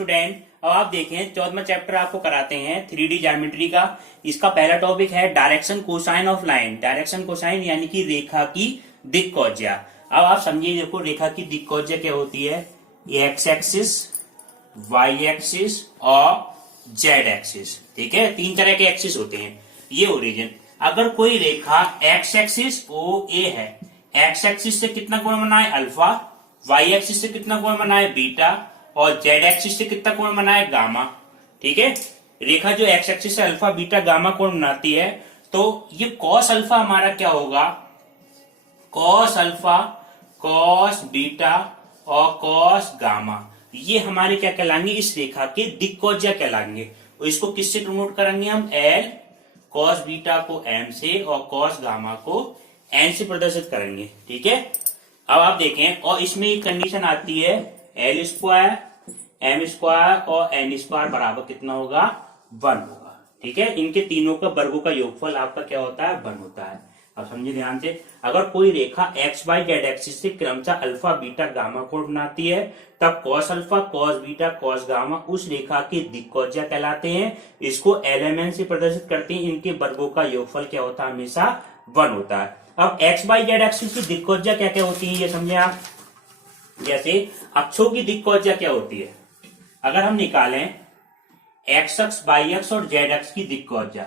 Student, अब आप देखें 14वां चैप्टर आपको कराते हैं 3D ज्योमेट्री का। इसका पहला टॉपिक है direction cosine of line. Direction cosine यानी कि रेखा की दिक्कोज्या। अब आप समझिए, देखो रेखा की दिक्कोज्या क्या होती है। एक्स एक्सिस, वाई एक्सिस और जेड एक्सिस। ठीक है, तीन तरह के एक्सिस होते हैं। ये ओरिजिन, अगर कोई रेखा एक्स एक्सिस ओ ए है, एक्स एक्सिस से कितना कोण बनाए अल्फा, वाई एक्सिस से कितना कोण बनाए बीटा और जेड एक्सिस से कितना कोण बनाए गामा। ठीक है, रेखा जो एक्स एक्सिस से अल्फा बीटा गामा कोण बनाती है, तो ये कॉस अल्फा हमारा क्या होगा, कॉस अल्फा, कॉस बीटा और कॉस गामा, ये हमारे क्या कहलाएंगे, इस रेखा के दिक्कोज्या कहलाएंगे। और इसको किससे डिनोट करेंगे हम, एल। कॉस बीटा को एम से और कॉस गामा को एन से प्रदर्शित करेंगे। ठीक है, अब आप देखें, और इसमें एक कंडीशन आती है, एल स्क्वायर, एम स्क्वायर और एन स्क्वायर बराबर कितना होगा, 1 होगा। ठीक है, इनके तीनों का वर्गों का योगफल आपका क्या होता है, 1 होता है। अब समझिए ध्यान से, अगर कोई रेखा एक्स बाई जेड एक्सिस से क्रमशः अल्फा बीटा गामा कोण बनाती है, तब cos alpha cos beta cos gamma उस रेखा के दिक्कोज्या कहलाते हैं। इसको एलएमएन से प्रदर्शित करते हैं। इनके वर्गों का योगफल क्या होता है, हमेशा 1 होता है। अब एक्स बाई जेड एक्सिस की दिक्कोज्या क्या क्या होती है, ये समझे आप। जैसे अक्षों की दिक्कोज्या क्या होती है, अगर हम निकालें एक्स अक्ष, बाई अक्ष और जेड अक्ष की दिक्कोज्या,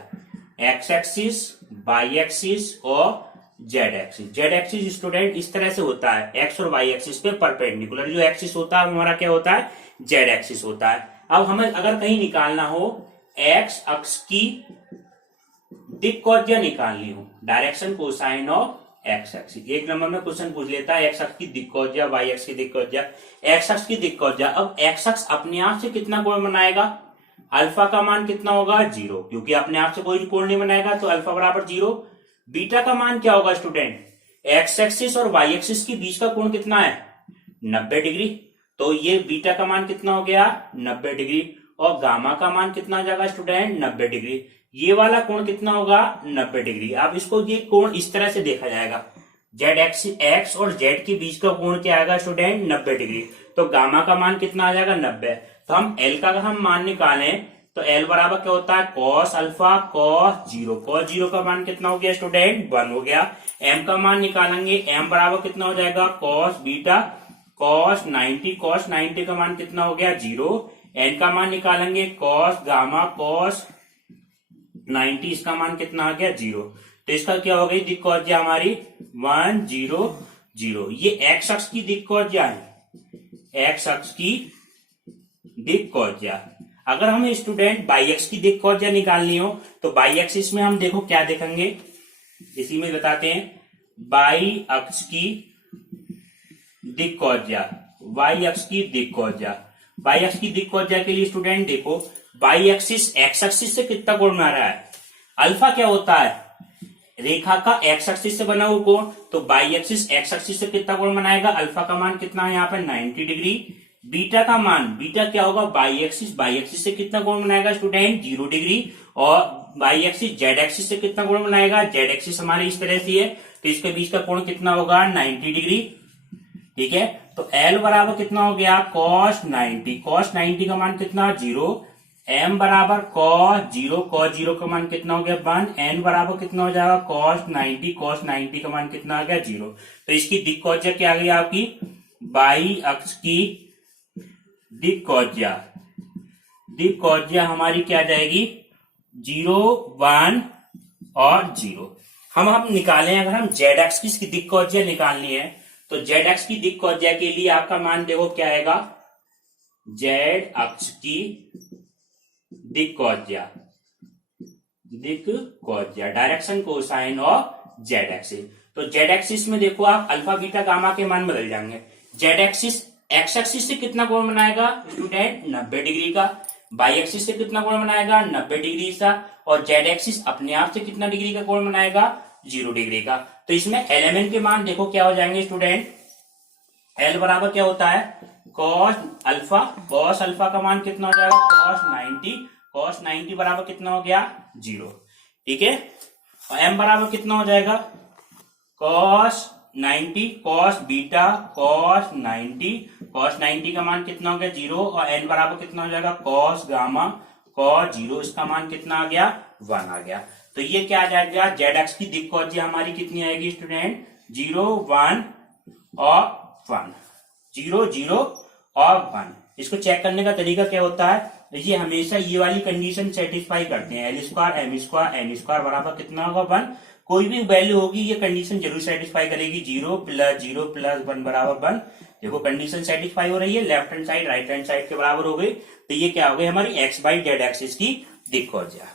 एक्स एक्सिस, बाई एक्सिस और Z axis. Z axis student इस तरह से होता है, एक्स और वाई एक्सिस पे परपेंडिकुलर जो एक्सिस होता है हमारा क्या होता है, जेड एक्सिस होता है। अब हमें अगर कहीं निकालना हो एक्स अक्ष की दिक्कोज्या निकालनी हो, direction cosine of x axis, एक नंबर में क्वेश्चन पूछ लेता है एक्स अक्ष की दिक्कोज्या, वाई अक्ष की दिक्कोज्या, एक्स अक्ष की दिक्कोज्या। अब एक्स अक्ष अपने आप से कितना कोण बनाएगा, अल्फा का मान कितना होगा, 0, क्योंकि अपने आप से कोई कोण नहीं बनाएगा तो अल्फा बराबर 0। बीटा का मान क्या होगा स्टूडेंट, एक्स एक्सिस और वाई एक्सिस के बीच का कोण कितना है, 90 डिग्री, तो ये बीटा का मान कितना हो गया, 90 डिग्री। और गामा का मान कितना हो जाएगा स्टूडेंट, 90 डिग्री। ये वाला कोण कितना होगा, 90 डिग्री। अब इसको ये कोण इस तरह से देखा जाएगा, जेड एक्सिस एक्स और जेड के बीच का कोण क्या आएगा स्टूडेंट, 90 डिग्री। तो गामा का मान कितना आ जाएगा, 90। तो हम एल का अगर हम मान निकालें तो एल बराबर क्या होता है, कॉस अल्फा कॉस 0। कॉस 0 का मान कितना हो गया स्टूडेंट, 1 हो गया। एम का मान निकालेंगे, एम बराबर कितना हो जाएगा, कॉस बीटा कॉस 90। कॉस 90 का मान कितना हो गया, 0। एन का मान निकालेंगे, कॉस गामा कॉस 90, इसका मान कितना आ गया, 0। तो इसका क्या हो गई दिक्कोज्या हमारी, 1 0 0। ये एक्स अक्ष की दिक्कोज्या है, एक्स अक्ष की दिक्कोज्या। अगर हमें स्टूडेंट बाई एक्स की दिक्कोज्या निकालनी हो तो बाई एक्सिस में हम देखो क्या देखेंगे, इसी में बताते हैं, बाई अक्ष की दिक्कोज्या, वाई अक्ष की दिक्कोज्या। बाई अक्ष की दिक्कोज्या के लिए स्टूडेंट देखो, बाई एक्सिस एक्स एक्सिस से कितना कोण बना रहा है, अल्फा क्या होता है, रेखा का एक्स एक्सिस से बना हुआ कोण, तो बाई एक्सिस एक्स एक्सिस से कितना कोण बनाएगा, अल्फा का मान कितना है यहाँ पे 90 डिग्री। बीटा का मान, बीटा क्या होगा, बाई एक्सिस से कितना कोण बनाएगा स्टूडेंट, 0 डिग्री। और बाई एक्सिस जेड एक्सिस से कितना कोण बनाएगा, जेड एक्सिस हमारी इस तरह से है, तो इसके बीच का कोण कितना होगा, 90 डिग्री। ठीक है, तो एल बराबर कितना हो गया, कॉस 90। कॉस 90 का मान कितना, 0। एम बराबर कॉस 0, कॉस 0 का मान कितना हो गया, 1। एन बराबर कितना हो जाएगा, कॉस 90। कॉस 90 का मान कितना आ गया, 0। तो इसकी दिक्कोज्या क्या आ गई आपकी, बाई अक्ष की दिक्कोज्या। दिक्कोज्या हमारी क्या आ जाएगी, 0 1 और 0। हम निकालें, अगर हम जेड एक्सिस की दिक्कोज्या निकालनी है तो जेड एक्स की दिक्कोज्या के लिए आपका मान देखो क्या आएगा, जेड अक्ष की दिक्कोज्या, दिक्कोज्या direction cosine of Z axis. तो जेड एक्सिस में देखो आप अल्फा बीटा गामा के मान बदल जाएंगे। जेड एक्सिस एक्स एक्सिस से कितना कोण बनाएगा स्टूडेंट, 90 डिग्री का। बाई एक्सिस से कितना कोण बनाएगा, 90 डिग्री का। और जेड एक्सिस अपने आप से कितना डिग्री का कोण बनाएगा, 0 डिग्री का। तो इसमें एलिमेंट के मान देखो क्या हो जाएंगे स्टूडेंट, एल बराबर क्या होता है, कॉस अल्फा, कॉस अल्फा का मान कितना हो जाएगा, कॉस 90। कॉस 90 बराबर कितना हो गया, 0। ठीक है, और एम बराबर कितना हो जाएगा, cos 90 cos beta cos 90, cos 90 का मान कितना हो गया 0 और n बराबर कितना हो जाएगा cos गामा cos 0, इसका मान कितना आ गया 1 आ गया। तो ये क्या आ जाएगा जेड की दिक्कौजिया हमारी कितनी आएगी स्टूडेंट 0 1 और 1, 0 0 और 1। इसको चेक करने का तरीका क्या होता है, ये हमेशा ये वाली कंडीशन सेटिस्फाई करते हैं, L square M square N square बराबर कितना होगा 1। कोई भी वैल्यू होगी ये कंडीशन जरूर सेटिस्फाई करेगी, 0 + 1 बराबर 1। देखो कंडीशन सेटिस्फाई हो रही है, left hand side right hand side के बराबर हो गई। तो ये क्या हो गई हमारी x/z एक्सिस की दिक्कौजिया।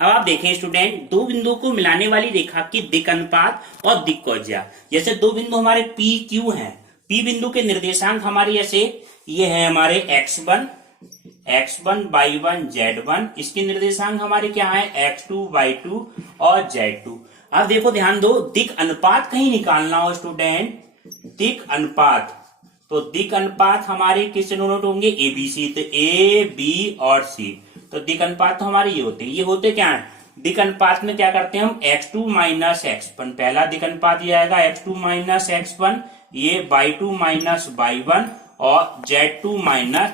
अब आप देखें स्टूडेंट, दो बिंदुओं को मिलाने वाली रेखा की दिक् अनुपात और दिक्कौजिया। जैसे दो बिंदु हमारे P Q हैं, P बिंदु के निर्देशांक हमारे जैसे ये है हमारे x1 y1 z1, इसके निर्देशांक हमारे क्या है x2 y2 और z2। अब देखो ध्यान दो, दिक् अनुपात कहीं निकालना हो स्टूडेंट, दिक् अनुपात, तो दिक् अनुपात हमारे किससे नोट होंगे ए बी सी, तो ए बी और सी। तो दिक् अनुपात तो हमारे ये होते क्या है, दिक् अनुपात में क्या करते हैं हम x2 - x1, पहला दिक् अनुपात ये आएगा x2 - x1, ये y2 - y1 और z2 -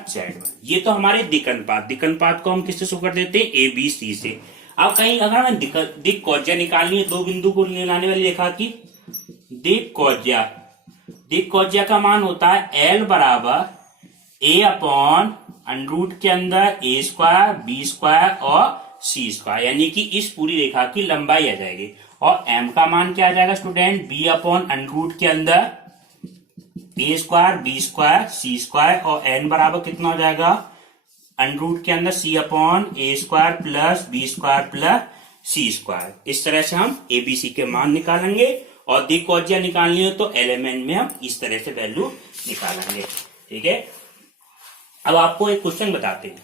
z1। ये तो हमारे दिक् अनुपात को हम किससे शो कर देते हैं ए बी सी से। अब कहीं अगर हमें दिक्कौजिया निकालनी है, दो बिंदु को मिलाने वाली रेखा की दिक्कौजिया का मान होता है L बराबर A/√, के अंदर A² B² और C², यानी कि इस पूरी रेखा की लंबाई आ जाएगी। और M का मान क्या आ जाएगा स्टूडेंट B/√, के अंदर A² B² C² और n बराबर कितना हो जाएगा √, के अंदर C/A² + B² + C²। इस तरह से हम ABC के मान निकालेंगे और दिक्कौजिया निकालनी हो तो एलिमेंट में हम इस तरह से वैल्यू निकालेंगे। ठीक है, अब आपको एक क्वेश्चन बताते हैं।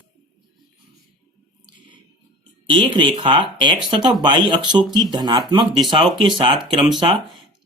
एक रेखा x तथा y अक्षों की धनात्मक दिशाओं के साथ क्रमशः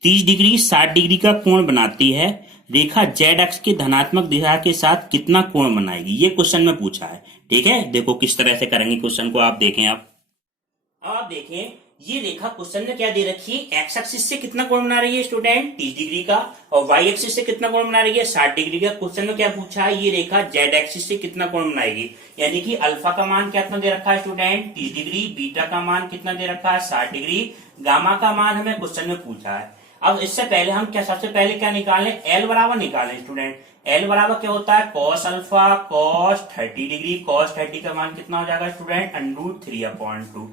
30 डिग्री 60 डिग्री का कोण बनाती है, रेखा z अक्ष के धनात्मक दिशा के साथ कितना कोण बनाएगी, ये क्वेश्चन में पूछा है। ठीक है, देखो किस तरह से करेंगे क्वेश्चन को, आप देखें। आप देखें ये रेखा क्वेश्चन में क्या दे रखी है, एक्स एक्सिस से कितना कोण बना रही है स्टूडेंट 30 डिग्री का, और वाई एक्सिस से कितना कोण बना रही है 60 डिग्री का। क्वेश्चन में क्या पूछा है, ये रेखा जेड एक्सिस से कितना कोण बनाएगी, यानी कि अल्फा का मान कितना दे रखा है स्टूडेंट 30 डिग्री, बीटा का मान कितना दे रखा है 60 डिग्री, गामा का मान हमें क्वेश्चन में पूछा है। अब इससे पहले हम सबसे पहले क्या निकालें, एल बराबर निकालें स्टूडेंट। एल बराबर क्या होता है cos alpha cos 30 degree, cos 30 का मान कितना हो जाएगा स्टूडेंट √3/2।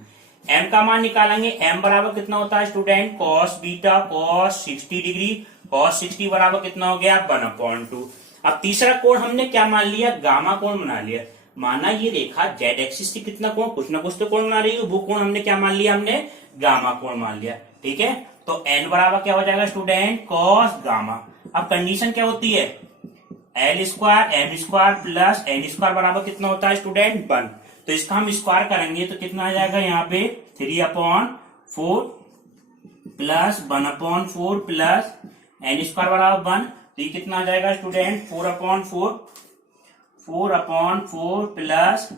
m का मान निकालेंगे, m बराबर कितना होता है student cos beta cos 60 degree, cos 60 बराबर कितना हो गया 1/2। अब तीसरा कोण हमने क्या मान लिया, गामा कोण बना लिया। माना ये रेखा जेड एक्सिस से कितना कोण, कुछ ना कुछ तो कोण बना रही है, वो कोण हमने क्या मान लिया, हमने गामा कोण मान लिया। ठीक है, तो n बराबर क्या हो जाएगा स्टूडेंट cos गामा। अब कंडीशन क्या होती है, L² M² + n² बराबर कितना होता है स्टूडेंट 1। तो इसका हम स्क्वायर करेंगे तो कितना आ जाएगा यहाँ पे 3/4 + 1/4 + n² बराबर 1। तो ये कितना आ जाएगा स्टूडेंट 4/4 +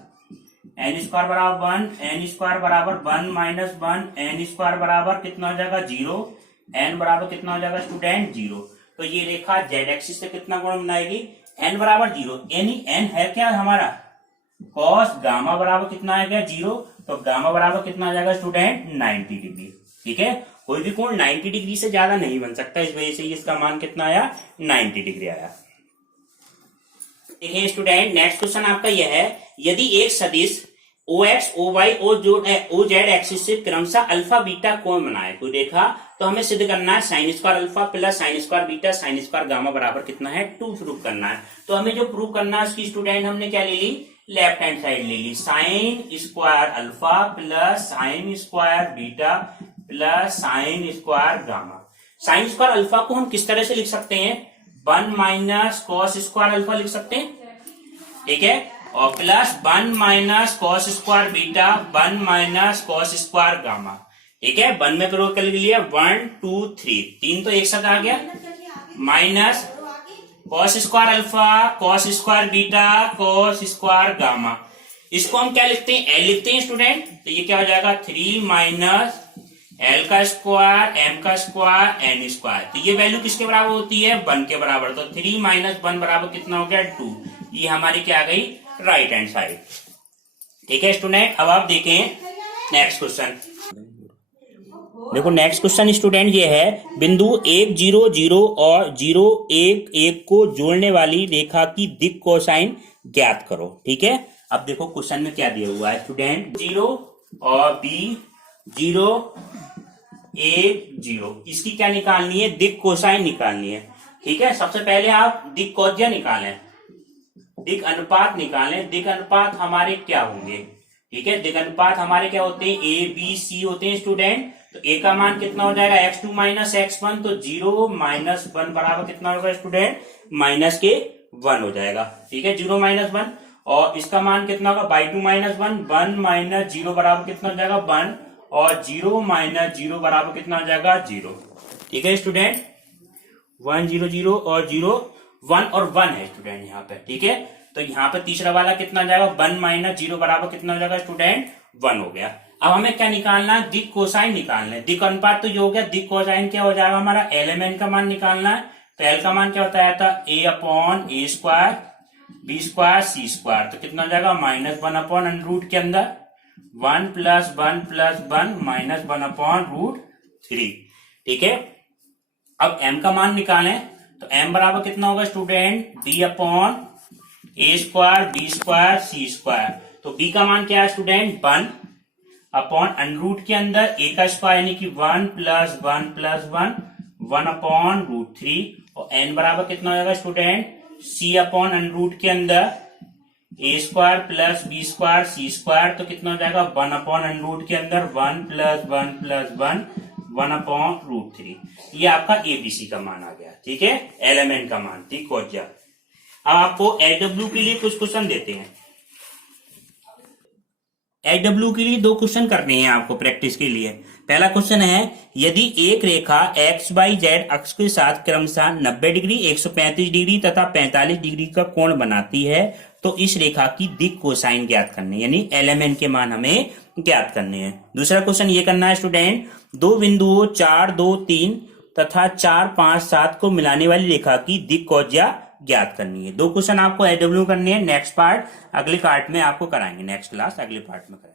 n² बराबर 1, n² बराबर 1 - 1, n² बराबर कितना हो जाएगा 0, n बराबर कितना हो जाएगा स्टूडेंट 0। तो ये रेखा जेड एक्सिस से कितना कोण बनाएगी, n बराबर 0, यानी n है क्या हमारा cos गामा बराबर कितना आएगा 0, तो गामा बराबर कितना आ जाएगा स्टूडेंट 90 डिग्री। ठीक है, कोई भी कोण 90 डिग्री से ज्यादा नहीं बन सकता, इस वजह से इसका मान कितना आया 90 डिग्री आया। देखिए स्टूडेंट, नेक्स्ट क्वेश्चन आपका यह है, यदि एक सदिश OX, OY और OZ एक्सिस से क्रमशः अल्फा बीटा कोण बनाए कोई रेखा, तो हमें सिद्ध करना है sin² alpha + sin² beta sin² gamma बराबर कितना है 2 प्रूव करना है। तो हमें जो प्रूव करना है उसकी स्टूडेंट हमने क्या ले ली, लेफ्ट हैंड साइड ले ली, sin² alpha + sin² beta + sin² gamma. sin² alpha को हम किस तरह से लिख सकते हैं, 1 - cos² अल्फा लिख सकते हैं। ठीक है, और +1 - cos² बीटा 1 - cos² गामा। ठीक है, 1 में प्रयोग कर लिया 1 2 3, 3 तो एक साथ आ गया, minus cos² alpha cos² beta cos² gamma. इसको हम क्या लिखते हैं, L लिखते हैं स्टूडेंट। तो ये क्या हो जाएगा 3 - एल का स्क्वायर, एम का स्क्वायर, एन स्क्वायर। तो ये वैल्यू किसके बराबर होती है? 1 के बराबर। तो 3 माइनस 1 बराबर कितना हो गया? 2। ये हमारी क्या आ गई? Right hand side. ठीक है स्टूडेंट, अब आप देखें नेक्स्ट क्वेश्चन। देखो नेक्स्ट क्वेश्चन स्टूडेंट ये है, बिंदु 1 0 0 और 0 1 1 को जोड़ने वाली रेखा की दिक् कोसाइन ज्ञात करो। ठीक है, अब देखो क्वेश्चन में क्या दिया हुआ है स्टूडेंट, 0 और बी 0 1 0, इसकी क्या निकालनी है? दिक् कोसाइन निकालनी है। ठीक है, सबसे पहले आप दिक् कोज्या निकालें, दिक् अनुपात निकालें। दिक् अनुपात हमारे क्या होंगे? ठीक है, दिक् अनुपात हमारे क्या होते हैं? ए बी सी होते हैं स्टूडेंट। तो ए का मान कितना हो जाएगा? x2 minus x1। तो 0 माइनस 1 बराबर कितना होगा स्टूडेंट? माइनस के 1 हो जाएगा। ठीक है, 0 माइनस 1। और इसका मान कितना होगा? By 2 minus 1। 1 माइनस 0 बराबर कितना हो जाएगा? 1। और 0 माइनस 0 बराबर कितना हो जाएगा? 0। ठीक है स्टूडेंट, 1 0 0 और 0 1 और 1 है स्टूडेंट यहाँ पे। ठीक है, तो यहाँ पे तीसरा वाला कितना जाएगा? 1 माइनस 0 बराबर कितना हो जाएगा स्टूडेंट? 1 हो गया। अब हमें क्या निकालना है? दिक् कोसाइन निकालना है। दिक् अनुपात तो ये हो गया, दिक् कोसाइन क्या हो जाएगा हमारा? एलिमेंट का मान निकालना है। तो एल का मान क्या होता है? ए अपॉन ए square B square C square. तो कितना हो जाएगा? माइनस 1 अपॉन अंडर रूट के अंदर 1 plus 1 plus 1 minus 1 upon root 3। ठीक है, अब m का मान निकालें। तो m बराबर कितना होगा स्टूडेंट? b अपॉन ए square B square C square. तो b का मान क्या है स्टूडेंट? 1 अपॉन अंडर रूट के अंदर a का स्क्वायर यानी कि 1 प्लस 1 प्लस 1 1 अपॉन रूट 3। और n बराबर कितना हो जाएगा student? c upon under root के अंदर A square plus B square C square. तो कितना हो जाएगा? 1 अपॉन अंडर रूट के अंदर 1 प्लस 1 प्लस 1 1 अपॉन रूट 3। ये आपका एबीसी का मान आ गया। ठीक है, एलिमेंट का मान। ठीक हो गया। अब आपको एडब्ल्यू के लिए कुछ क्वेश्चन देते हैं। एडब्ल्यू के लिए 2 क्वेश्चन करने हैं आपको प्रैक्टिस के लिए। पहला क्वेश्चन है, यदि एक रेखा एक्स वाई जेड अक्ष के साथ क्रमशः 90 डिग्री 135 डिग्री तथा 45 डिग्री का कोण बनाती है तो इस रेखा की दिक् कोसाइन ज्ञात करनी है, यानी एलिमेंट के मान हमें ज्ञात करने हैं। दूसरा क्वेश्चन ये करना है स्टूडेंट, 2 बिंदुओं 4 2 3 तथा 4 5 7 को मिलाने वाली रेखा की दिक् कोज्या ज्ञात करनी है। 2 क्वेश्चन आपको एडब्ल्यू करनी है। नेक्स्ट पार्ट अगले पार्ट में आपको कराएंगे, नेक्स्ट क्लास अगले पार्ट में कराएंगे।